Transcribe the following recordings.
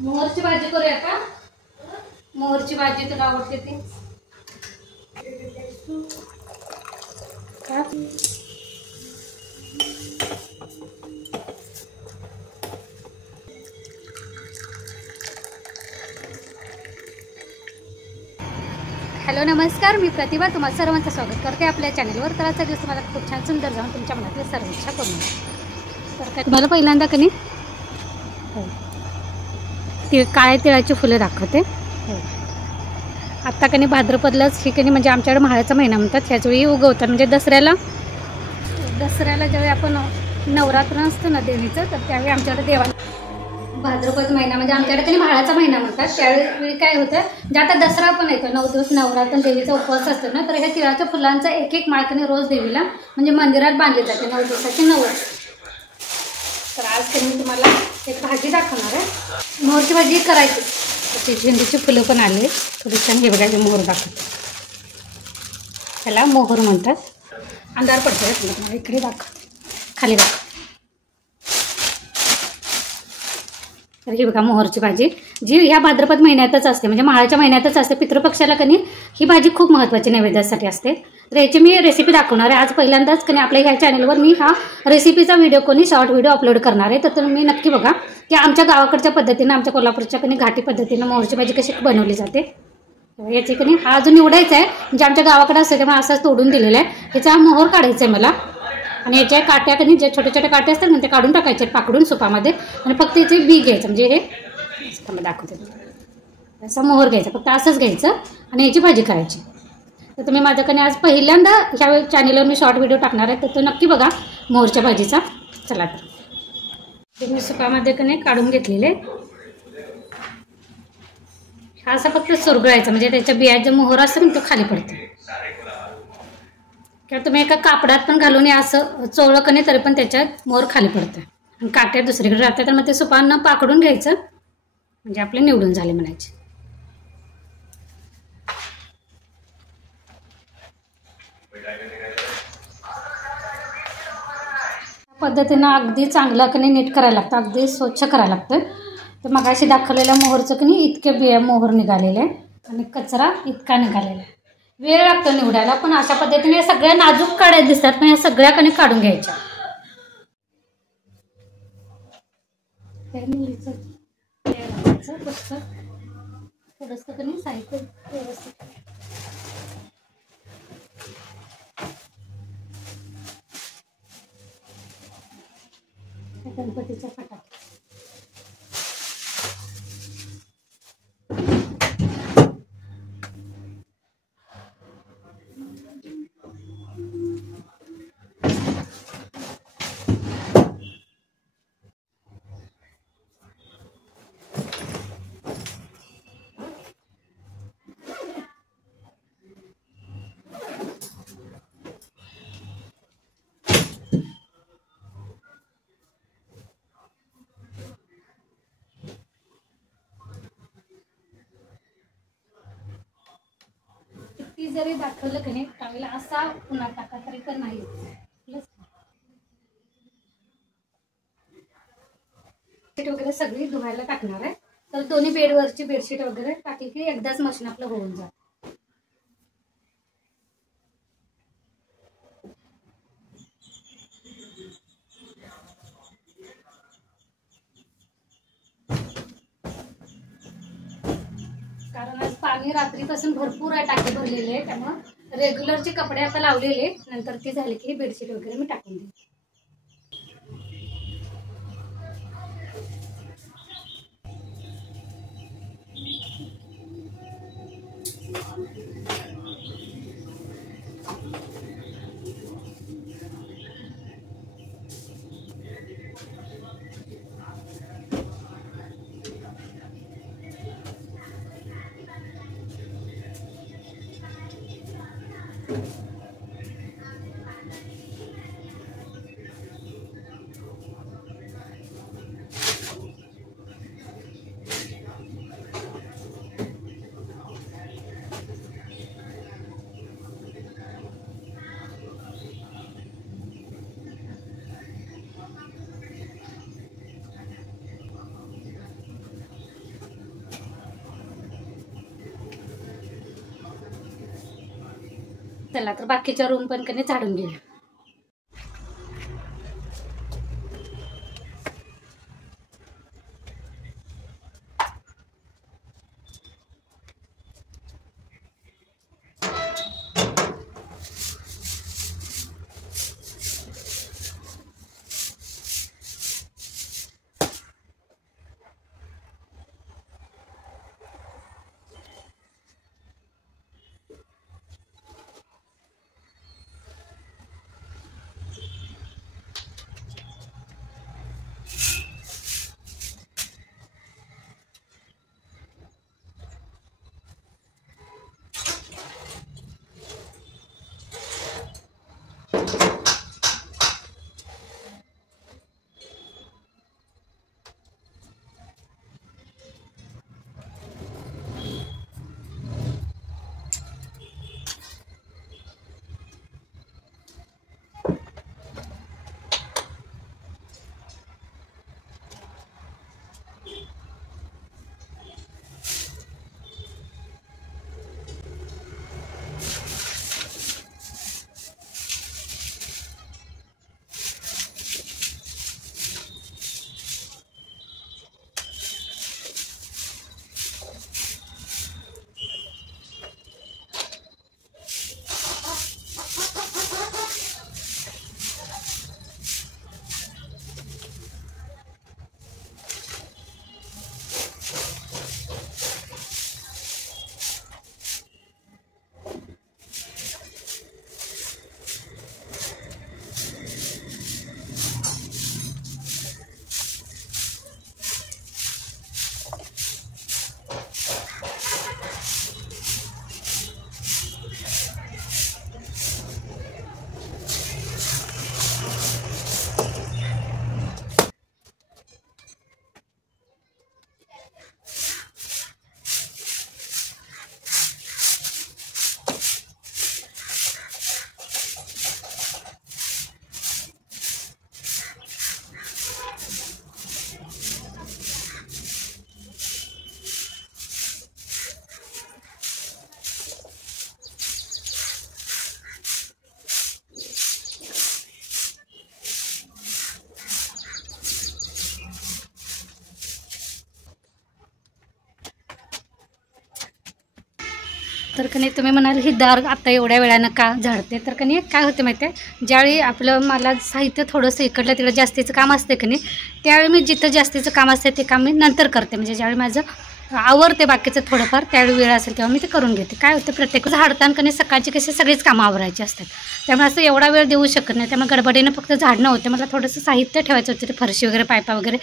मोहरची भाजी करूया का? मोहरची भाजी तुला आवडते ती? हॅलो नमस्कार, मी प्रतिभा तुम्हा सर्वांचं स्वागत करते आपल्या चॅनलवर। तर आजचा दिवस मला खूप छान सुंदर जाऊन तुमच्या मनातल्या सर्व इच्छा करून तर काय तुम्हाला पहिल्यांदा कनी काळ्या तिळाची फुलं दाखवते। आता कनी भाद्रपदलाच ही कनी म्हणजे आमच्याकडे माहाळ्याचा महिना म्हणतात, ह्याचवेळी उगवतात। म्हणजे दसऱ्याला ज्यावेळी आपण नवरात्र असतं ना देवीचं, तर त्यावेळी आमच्याकडे भाद्रपद महिना म्हणजे आमच्याकडे कनी माहाळ्याचा महिना म्हणतात। त्यावेळी काय होतं, म्हणजे आता दसरा पण येतो, 9 दिवस नवरात्र देवीचा उपवास असतो ना, तर ह्या तिळाच्या फुलांचा एक एक माळकने रोज देवीला म्हणजे मंदिरात बांधली जाते 9 दिवसाची नवस। तर आज मी तुम्हाला एक भाजी दाखवणार आहे। मोहरची भाजी करायची, त्याची झेंडूची फुलं पण आले थोडी छान। हे बघा, मोहर दाखवते, त्याला मोहर म्हणतात। अंधार पडतोय तुम्हाला, इकडे दाखवते, खाली दाखवते। तर ही बघा मोहरची भाजी, जी ह्या भाद्रपद महिन्यातच असते, म्हणजे माहाळ्याच्या महिन्यातच असते। पितृपक्षाला कनी ही भाजी खूप महत्त्वाची नैवेद्यासाठी असते। तर याची मी रेसिपी दाखवणार आहे आज पहिल्यांदाच कनी आपल्या ह्या चॅनलवर मी हा रेसिपीचा व्हिडिओ कोणी शॉर्ट व्हिडिओ अपलोड करणार आहे। तर तुम्ही नक्की बघा की आमच्या गावाकडच्या पद्धतीनं, आमच्या कोल्हापूरच्या कनी घाटी पद्धतीनं मोहरची भाजी कशी बनवली जाते। याची कनी हा अजून निवडायचा आहे, म्हणजे आमच्या गावाकडे असते तेव्हा असाच तोडून दिलेला आहे। ह्याचा मोहर काढायचा आहे मला, आणि याच्या काट्या कनी जे छोटे छोटे काटे असतात ना ते काढून टाकायचे पाकडून सुपामध्ये, आणि फक्त याचे बी घ्यायचं। म्हणजे हे दाखवते, असं मोहर घ्यायचं, फक्त असंच घ्यायचं आणि याची भाजी करायची। तर तुम्ही माझ्याकडे आज पहिल्यांदा ह्या चॅनलवर मी शॉर्ट व्हिडिओ टाकणार आहे, तर तो नक्की बघा मोहरच्या भाजीचा। चला तर मी सुपामध्ये कनी काढून घेतलेले, हा असा फक्त चुरगळायचा, म्हणजे त्याच्या बियाचा मोहर असतो ना तो खाली पडतो। किंवा तुम्ही एका कापडात पण घालून असं चोळलं कनी तरी पण त्याच्यात मोहर खाली पडतं, आणि काट्या दुसरीकडे राहतात। तर मग ते सुपानं पाकडून घ्यायचं, म्हणजे आपले निवडून झाले म्हणायचे। पद्धतीनं अगदी चांगलं कनी नीट करायला लागतं, अगदी स्वच्छ करायला लागतं। तर मगाशी दाखवलेल्या मोहरचं कनी इतके बिया मोहर निघालेले आहे, आणि कचरा इतका निघालेला आहे। वेळ लागतो निवडायला, पण अशा पद्धतीने सगळ्या नाजूक काड्या दिसतात, पण या सगळ्या कनी काढून घ्यायच्या। थोडंसं कनी साहित्य व्यवस्थित गणपतीच्या फटाके ती जरी दाखवलं कनी त्यावेळेला असा पुन्हा टाका तरी पण नाही। बेडशीट वगैरे सगळी धुवायला टाकणार आहे, तर दोन्ही बेडवरची बेडशीट वगैरे टाकली की एकदाच मशीन आपलं होऊन जातं। कारण आज पाणी रात्रीपासून भरपूर आहे, टाके भरलेले आहे, त्यामुळे रेग्युलरचे कपडे आता लावलेले, नंतर ती झाली की बेडशीट वगैरे मी टाकून देईन। चला तर बाकीच्या रूम पण कधी झाडून घेऊया. तर कणी तुम्ही म्हणाल ही दार आता एवढ्या वेळानं का झाडते, तर कणी काय होते माहिती आहे, ज्यावेळी आपलं मला साहित्य थोडंसं इकडलं तिकडं जास्तीचं काम असते कणी, त्यावेळी मी जिथं जास्तीचं काम असते ते काम मी नंतर करते. म्हणजे ज्यावेळी माझं आवरते बाकीचं थोडंफार, त्यावेळी वेळ असेल तेव्हा मी ते करून घेते. काय होतं, प्रत्येक झाडताना कणी सकाळची कशी सगळीच कामं आवरायची असतात, त्यामुळे असं एवढा वेळ देऊ शकत नाही. त्यामुळे गडबडीनं फक्त झाडणं होते. मला थोडंसं साहित्य ठेवायचं होतं, ते फरशी वगैरे पायपा वगैरे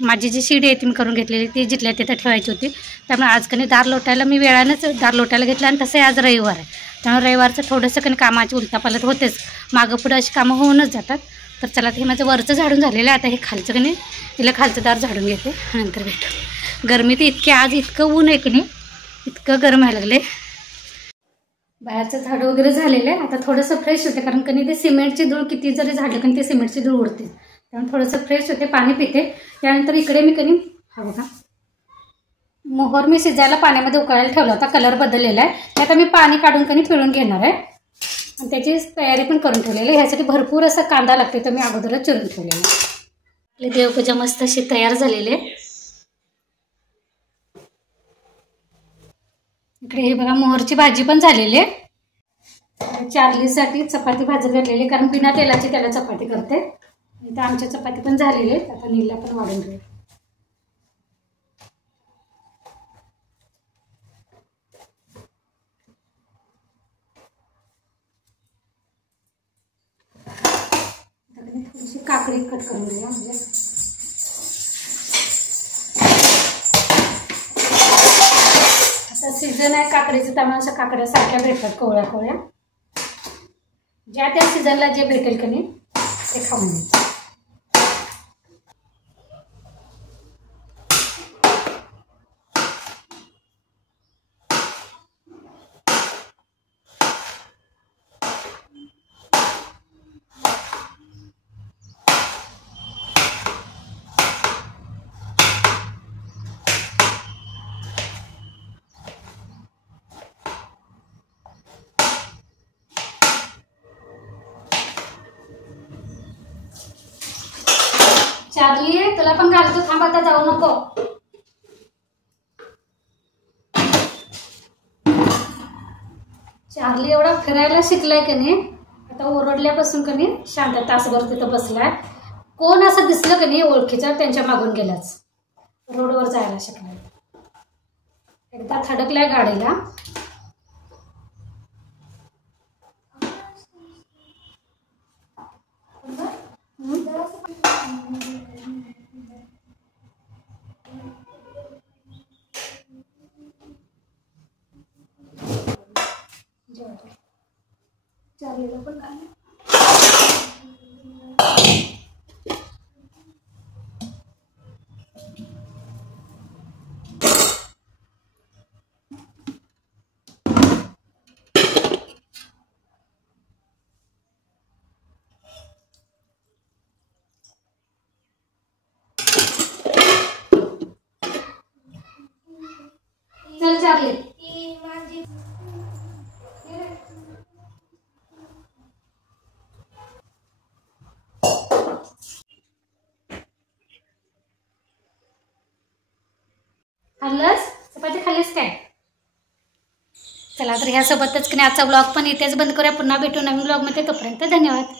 माझी जी शिडी आहे ती मी करून घेतलेली, ती जिथल्या तिथं ठेवायची होती. त्यामुळे आज कणी दार लोटायला मी वेळानंच दार लोटायला घेतलं. आणि तसंही आज रविवार आहे, त्यामुळे रविवारचं थोडंसं कणी कामाची उलटापालट होतेच, मागं पुढं अशी कामं होऊनच जातात. तर चला, हे माझं वरचं झाडून झालेलं आहे. आता हे खालचं कणी तिला खालचं दार झाडून घेते, नंतर भेटू. गरमी तर इतकी, आज इतकं ऊन आहे कणी, इतकं गरम व्हायला लागले. बाहेरचं झाडं वगैरे झालेलं आहे. आता थोडंसं फ्रेश होते, कारण कणी ते सिमेंटची धूळ किती जरी झाडलं कणी ते सिमेंटची धूळ उडते, त्यामुळे थोडंसं फ्रेश होते, पाणी पिते. त्यानंतर इकडे मी कणी हा बघा मोहर मी शिजायला पाण्यामध्ये उकळायला ठेवला होता, कलर बदललेला आहे. ते आता मी पाणी काढून कणी पिळून घेणार आहे आणि त्याची तयारी पण करून ठेवलेली आहे. ह्यासाठी भरपूर असा कांदा लागते, तर मी अगोदरच चिरून ठेवलेला आहे. आपली देवपूजा मस्त अशी तयार झालेली आहे. इकडे हे बघा मोहरची भाजी पण झालेली आहे. चार्लीसाठी चपाती भाजत घातलेली, कारण बिना तेलाची त्याला चपाती करते. इथं आमच्या चपाती पण झालेली आहेत, आता नीलला पण वाढून घेऊ. थोडीशी काकडी कट करून घेऊया. म्हणजे आता सीझन आहे काकडीचं, त्यामुळे अशा काकड्या सारख्या भेटतात, कोवळ्या कोवळ्या. ज्या त्या सीझनला जे भेटेल की नाही ते खाऊन घ्यायचं. चार्ली तुला पण घालतो, थांब आता जाऊ नको. चार्ली एवढा फिरायला शिकलाय की नाही, आता ओरडल्यापासून की नाही शांत तासभर तिथं बसलाय. कोण असं दिसलं की नाही ओळखीचं त्यांच्या मागून गेलाच, रोडवर जायला शिकलाय. एकदा थडकलाय गाडीला. चार्लीला पण काय चल चार्ली. खाल्लंस चपाती खाल्लीस काय? चला तर ह्यासोबतच की नाही आजचा ब्लॉग पण इथेच बंद करूया. पुन्हा भेटू नवीन ब्लॉगमध्ये. तोपर्यंत धन्यवाद.